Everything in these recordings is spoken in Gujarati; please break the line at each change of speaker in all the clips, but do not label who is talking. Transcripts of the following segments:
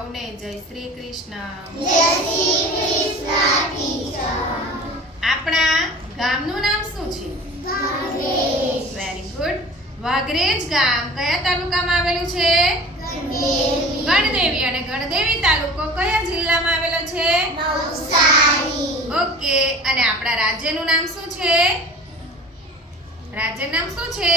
સૌને જય શ્રી કૃષ્ણ. આપણા ગામનું નામ શું છે? વેરી ગુડ વાઘરેજ ગામ કયા તાલુકામાં આવેલું છે? ગણદેવી. અને ગણદેવી તાલુકો કયા જિલ્લામાં આવેલો છે? ઓકે. અને આપણા રાજ્યનું નામ શું છે? રાજ્યનું નામ શું છે?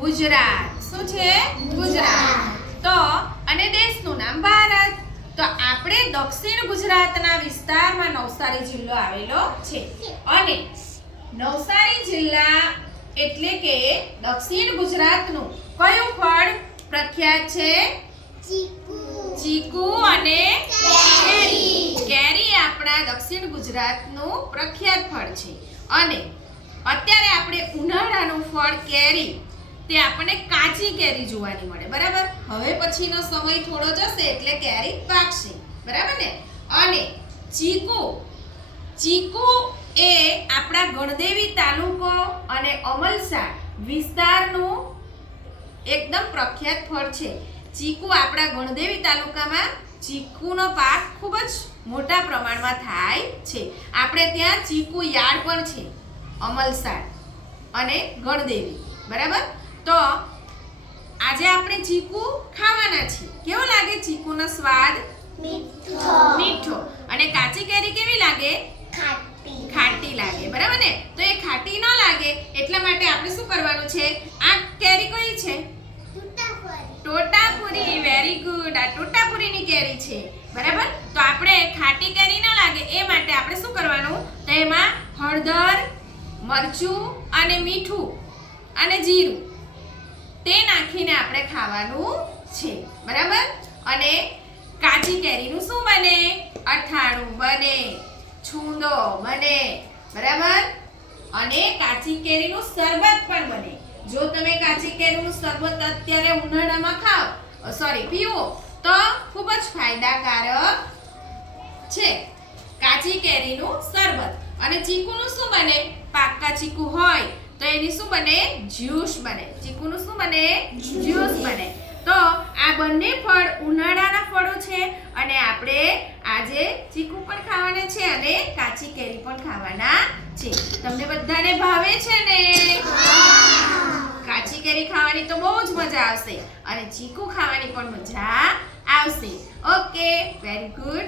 ગુજરાત. શું છે? ગુજરાત. તો અને દેશનું નામ ભારત. તો આપણે દક્ષિણ ગુજરાતના વિસ્તારમાં નવસારી જિલ્લો આવેલો છે. અને નવસારી જિલ્લા એટલે કે દક્ષિણ ગુજરાતનું કયું ફળ પ્રખ્યાત છે? ચીકુ અને કેરી. કેરી આપણા દક્ષિણ ગુજરાતનું પ્રખ્યાત ફળ છે. અને અત્યારે આપણે ઉનાળાનું ફળ કેરી તે આપણને કાચી કેરી જોવાની મળે, બરાબર? હવે પછીનો સમય થોડો જશે એટલે કેરી પાકશે બરાબર ને? અને ચીકુ ચીકુ એ આપણા ગણદેવી તાલુકો અને અમલસાડ વિસ્તારનું એકદમ પ્રખ્યાત ફળ છે. ચીકુ આપણા ગણદેવી તાલુકામાં ચીકુનો પાક ખૂબ જ મોટા પ્રમાણમાં થાય છે. આપણે ત્યાં ચીકુ યાર્ડ પણ છે, અમલસાડ અને ગણદેવી, બરાબર? તો આજે આપણે ચીકુ ખાવાના છીએ. કેવો લાગે ચીકુનો સ્વાદ? મીઠો. અને કાચી કેરી કેવી લાગે? ખાટી. લાગે. બરાબર ને? તો એ ખાટી ન લાગે એટલા માટે આપણે શું કરવાનું છે? આ કેરી કઈ છે? ટોટાપુરી વેરી ગુડ આ ટોટાપુરીની કેરી છે. બરાબર? તો આપણે ખાટી કેરી ન લાગે એ માટે આપણે શું કરવાનું? તો એમાં હળદર મરચું અને મીઠું અને જીરું. આપણે ખાવાનું છે, બરાબર? અને કાચી કેરીનું શું બને? અઠાણું બને, છૂંદો બને, બરાબર? અને કાચી કેરીનું શરબત પણ બને. જો તમે કાચી કેરીનું શરબત અત્યારે ઉનાળામાં ખાઓ સોરી પીવો, તો ખૂબ જ ફાયદાકારક છે. કાચી કેરીનું શરબત. અને ચીકુનું શું બને? પાક્કા ચીકુ હોય. તો એની શું બને? જ્યુસ બને. ચીકુનું શું બને? જ્યુસ બને. તો આ બંને ફળ ઉનાળાના ફળો છે અને આપણે આજે ચીકુ પણ ખાવાના છે અને કાચી કેરી પણ ખાવાના છે. તમને બધાને ભાવે છે ને? કાચી કેરી ખાવાની તો બહુ જ મજા આવશે અને ચીકુ ખાવાની પણ મજા આવશે. Okay very good